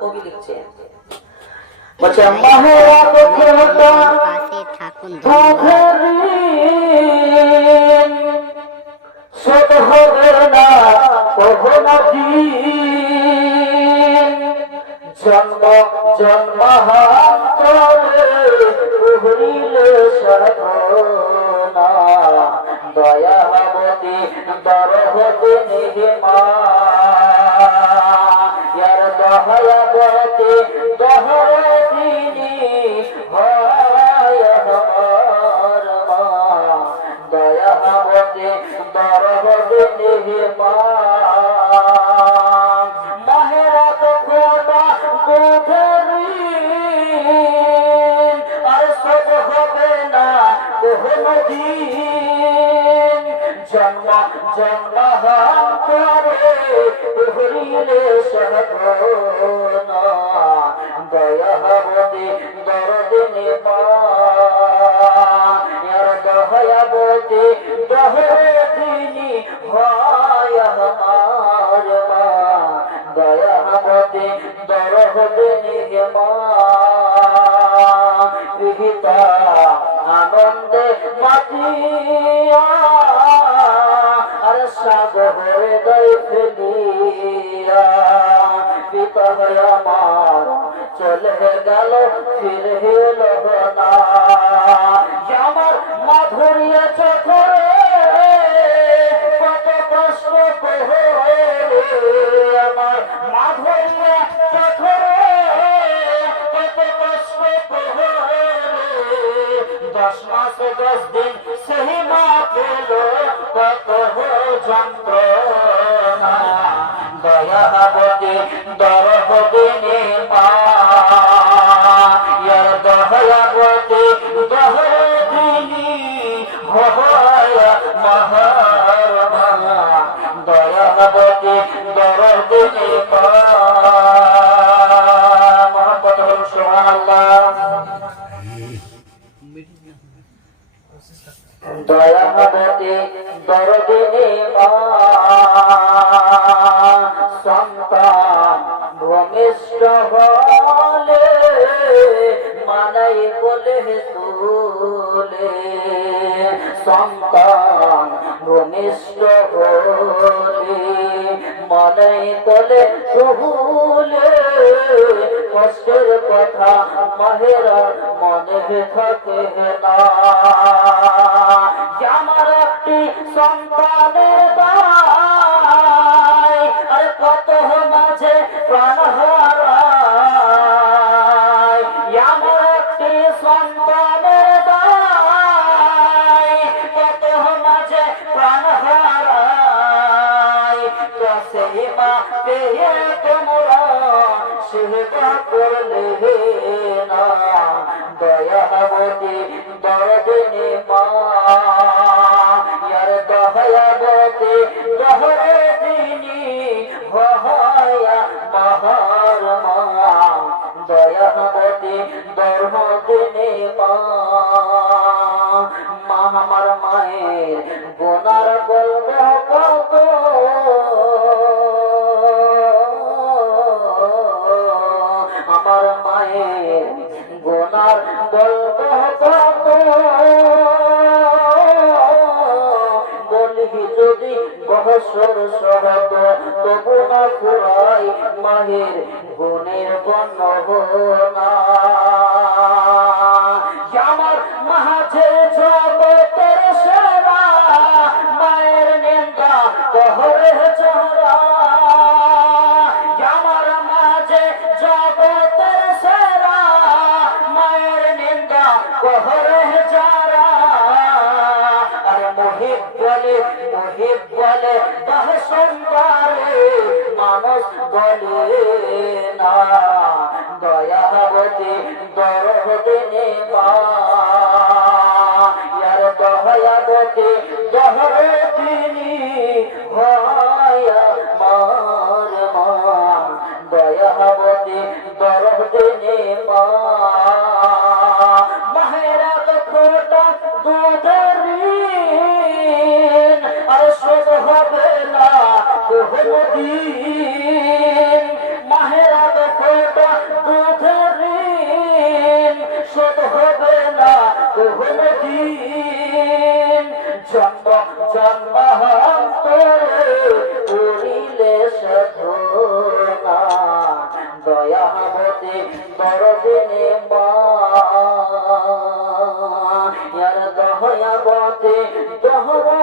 কবি লিখছে বলছে মাহেরা দেখোটা পাশে থাকুন শত হবে না কখনো দিন জন্ম জন্মান্তরে উহরিলে সাধনা দয়াবতী দরহতে নিহিমা ইয়ার দয়াবতী দহরে দিনী হয় আমার মা দয়াবতী দরহতে নিহিমা মাহেরা খোদা গোধরিন আর সব হবে না কোনো দিন জন্ম জন্মান্তরে উহরিলে সাধনা দয়াবতী দরদিনী মা দয়াবতী দহরিনী হয় আমার মা দয়াবতী দরদিনী মা পিতা আনন্দে মাতিয়া আর সাগরে দয় ফেলিয়া পিতা আমার চলে গেল ফিরে এলো না আমার মাধুরীয় চোখে কত কষ্ট করে আমার মাধুরীয় চোখে কত কষ্ট করে 10 মাস 10 দিন সেই মা পেল কত যন্ত্রণা দয়াবতী দরদিনী মা ইয়ার দয়াবতী দরদিনী হয় মহার মা দয়াবতী দরদিনী মা মোহাম্মদ সুবহানাল্লাহ দয়াবতী দরদিনী মা সন্তান ভূমিষ্ঠ হলে মানাই বলে তুলে সন্তান ভূমিষ্ঠ হলে মানাই বলে তুলে কষ্টের কথা মাহেরা মনে থাকে না আমার একটি সন্তানের দায় আর কত মাঝে প্রাণ হারায় আমার একটি সন্তানের দায় কত মাঝে প্রাণ হারায় সেই মা পেয়ে তোমরা সেবা করলে না দয়াবতী দরদিনী মা ইয়ার দয়াবতী দরদিনী হয় মহার মা দয়াবতী দরদিনী মা মা আমার মায়ের গোনার বলব কত আমার মায়ের গোনার বলব কত বলি যদি বহসর সহত তবু না ফুরাই মায়ের গুণের বর্ণনা আমার মাঝে জগতের সেরা মায়ের নিন্দা কহরে চহরা আমার মাঝে জগতের সেরা মায়ের নিন্দা কহরে যারা আর মোহিত বলে দহসন্তারে মানুষ বলে না দয়াবতী দরদিনী মা ইয়ার দয়াবতী দরদিনী হয় আমার মা দয়াবতী দরদিনী মা মাহেরা খোটা দুধের আর শোধ দিন মাহের আগে ফোটা দুধের ঋণ শোধ হবে না কোনো দিন জন্ম জন্মান্তরে করিলে সাধনা দয়াবতী বড়দিনে মা দয়াবতী দহরা